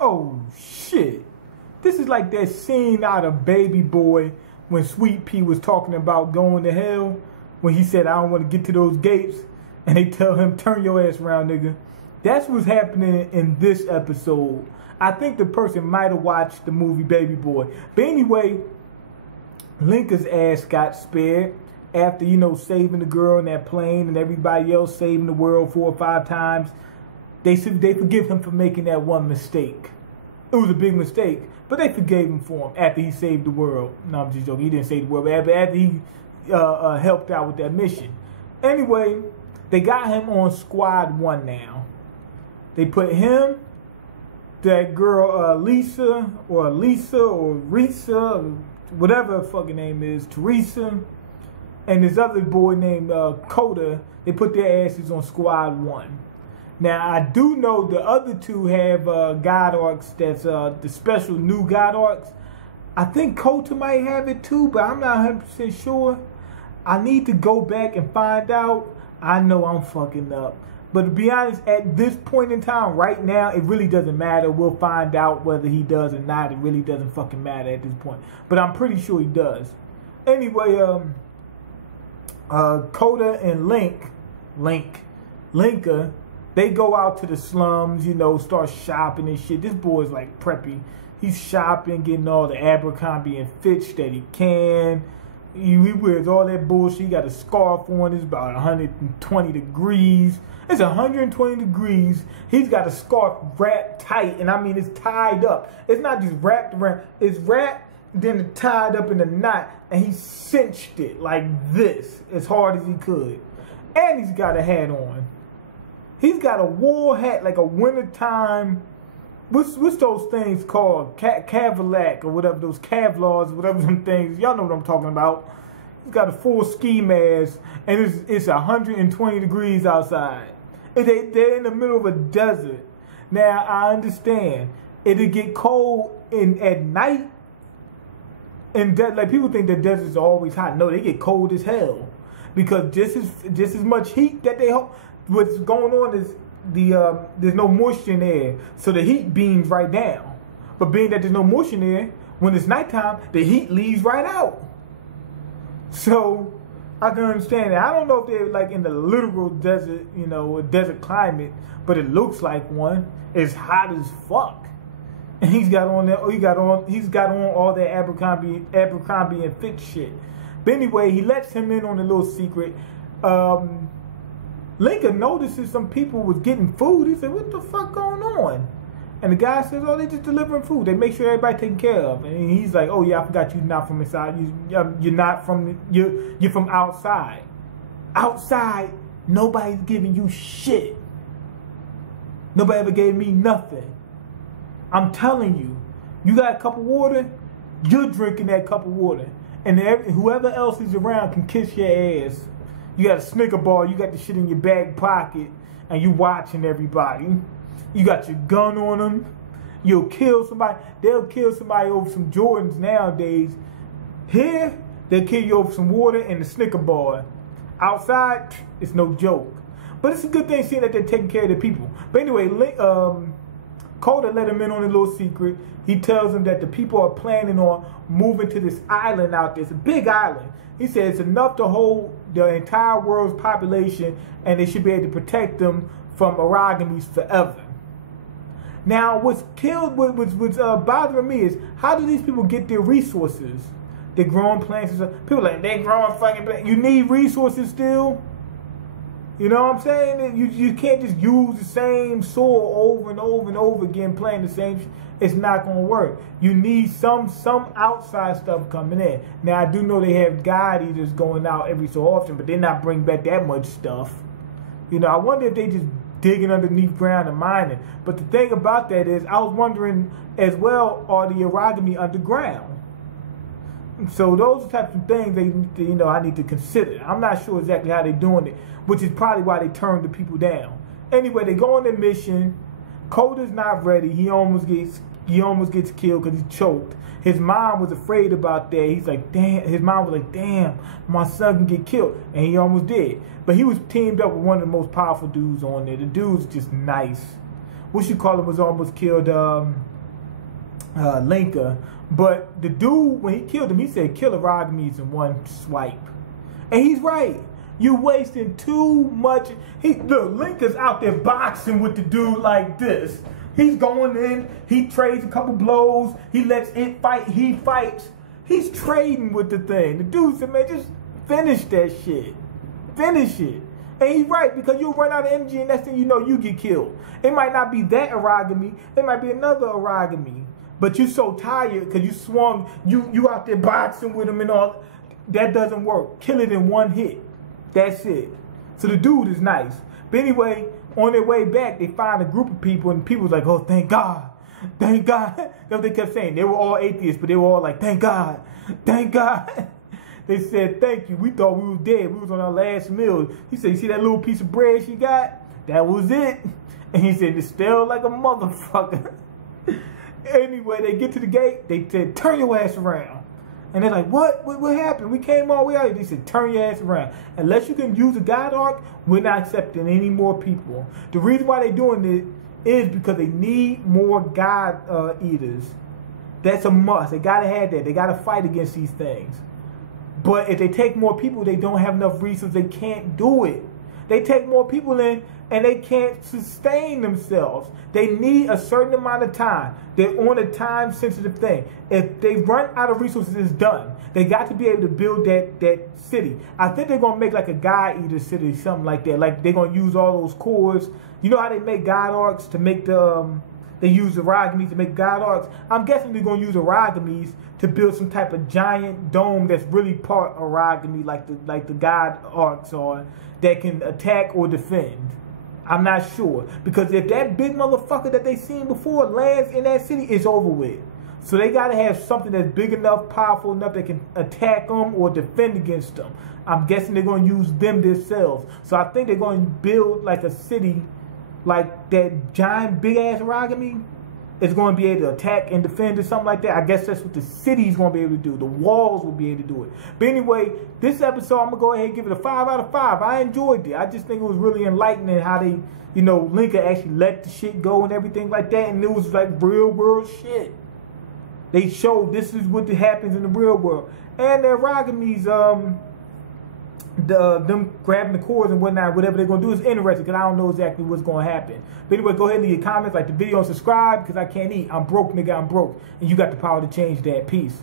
Oh shit. This is like that scene out of Baby Boy when Sweet Pea was talking about going to hell. When he said, I don't want to get to those gates. And they tell him, turn your ass around, nigga. That's what's happening in this episode. I think the person might have watched the movie Baby Boy. But anyway, Linka's ass got spared after, you know, saving the girl in that plane and everybody else saving the world 4 or 5 times. They forgive him for making that one mistake. It was a big mistake, but they forgave him for him after he saved the world. No, I'm just joking. He didn't save the world, but after he helped out with that mission. Anyway, they got him on Squad 1 now. They put him, that girl Lisa or Risa, whatever her fucking name is, Teresa, and this other boy named Coda. They put their asses on Squad 1. Now, I do know the other 2 have God Arcs that's the special new God Arcs. I think Kota might have it too, but I'm not 100% sure. I need to go back and find out. I know I'm fucking up. But to be honest, at this point in time, right now, it really doesn't matter. We'll find out whether he does or not. It really doesn't fucking matter at this point. But I'm pretty sure he does. Anyway, Coda and Linka, they go out to the slums, you know, start shopping and shit. This boy's like preppy. He's shopping, getting all the Abercrombie and Fitch that he can. He wears all that bullshit. He got a scarf on. It's about 120 degrees. It's 120 degrees. He's got a scarf wrapped tight. And I mean, it's tied up. It's not just wrapped around. It's wrapped, then it's tied up in a knot. And he cinched it like this as hard as he could. And he's got a hat on. He's got a wool hat, like a wintertime. What's those things called? Cavalac or whatever, those Kevlars, whatever them things. Y'all know what I'm talking about. He's got a full ski mask, and it's 120 degrees outside. And they're in the middle of a desert. Now, I understand. It'll get cold at night. And like people think that deserts are always hot. No, they get cold as hell. Because just as much heat that they hold. What's going on is there's no moisture in the air, so the heat beams right down. But being that there's no moisture in there, when it's nighttime, the heat leaves right out. So I can understand that. I don't know if they're like in the literal desert, you know, a desert climate, but it looks like one. It's hot as fuck, and he's got on all that Abercrombie and Fitch shit. But anyway, he lets him in on a little secret. Lincoln notices some people was getting food. He said, what the fuck going on? And the guy says, oh, they just delivering food. They make sure everybody taken care of. And he's like, oh, yeah, I forgot you're not from inside. You're from outside. Outside, nobody's giving you shit. Nobody ever gave me nothing. I'm telling you, you got a cup of water, you're drinking that cup of water. And whoever else is around can kiss your ass. You got a Snicker bar, you got the shit in your back pocket, and you watching everybody. You got your gun on them. You'll kill somebody. They'll kill somebody over some Jordans nowadays. Here, they'll kill you over some water and the Snicker bar. Outside, it's no joke. But it's a good thing seeing that they're taking care of the people. But anyway, Coda let him in on a little secret. He tells him that the people are planning on moving to this island out there. It's a big island. He said it's enough to hold the entire world's population, and they should be able to protect them from origami's forever. Now, what's bothering me is, how do these people get their resources? They're growing plants and stuff. People are like, they're growing fucking plants. You need resources still? You know what I'm saying? You can't just use the same soil over and over and over again, playing the same shit. It's not going to work. You need some outside stuff coming in. Now, I do know they have guide eaters going out every so often, but they're not bringing back that much stuff. You know, I wonder if they just digging underneath ground and mining. But the thing about that is, I was wondering as well, are the origami underground? So those are the types of things I need to consider. I'm not sure exactly how they're doing it, which is probably why they turned the people down. Anyway, they go on their mission. Coda's not ready. He almost gets killed because he choked. His mom was afraid about that. He's like, damn. His mom was like, damn, my son can get killed, and he almost did. But he was teamed up with one of the most powerful dudes on there. The dude's just nice. what you call it, was almost killed Linka. But the dude, when he killed him, he said kill Aragimes in one swipe. And he's right. You're wasting too much. Look, Linka's out there boxing with the dude like this. He's going in, he trades a couple blows, he lets it fight, he fights. He's trading with the thing. The dude said, man, just finish that shit. Finish it. And he's right, because you'll run out of energy and next thing you know, you get killed. It might not be that Aragami, it might be another Aragami. But you're so tired because you swung, you out there boxing with him and all. That doesn't work. Kill it in one hit. That's it. So the dude is nice. But anyway, on their way back, they find a group of people, and people was like, oh, thank God. Thank God. That's what they kept saying. They were all atheists, but they were all like, thank God. Thank God. They said, thank you. We thought we was dead. We was on our last meal. He said, you see that little piece of bread she got? That was it. And he said, it's still like a motherfucker. Anyway, they get to the gate. They said, turn your ass around. And they're like, what? What happened? We came all the way out here. They said, turn your ass around. Unless you can use a God Arc, we're not accepting any more people. The reason why they're doing it is because they need more God Eaters. That's a must. They got to have that. They got to fight against these things. But if they take more people, they don't have enough resources. They can't do it. They take more people in, and they can't sustain themselves. They need a certain amount of time. They're on a time-sensitive thing. If they run out of resources, it's done. They got to be able to build that city. I think they're going to make like a God Eater city, something like that. Like they're going to use all those cores. You know how they make God Arcs to make the... they use Aragimes to make God Arcs. I'm guessing they're going to use Aragimes to build some type of giant dome that's really part Aragami, like the God Arcs are, that can attack or defend. I'm not sure. Because if that big motherfucker that they seen before lands in that city, it's over with. So they got to have something that's big enough, powerful enough that can attack them or defend against them. I'm guessing they're going to use them themselves. So I think they're going to build like a city like that giant big-ass Aragami is going to be able to attack and defend or something like that. I guess that's what the city's going to be able to do. The walls will be able to do it. But anyway, this episode, I'm going to go ahead and give it a 5 out of 5. I enjoyed it. I just think it was really enlightening how they, you know, Linka actually let the shit go and everything like that. And it was like real world shit. They showed this is what happens in the real world. And the Aragamis, them grabbing the cores and whatnot, whatever they're going to do is interesting because I don't know exactly what's going to happen. But anyway, go ahead and leave your comments, like the video, and subscribe because I can't eat. I'm broke, nigga, I'm broke. And you got the power to change that. Peace.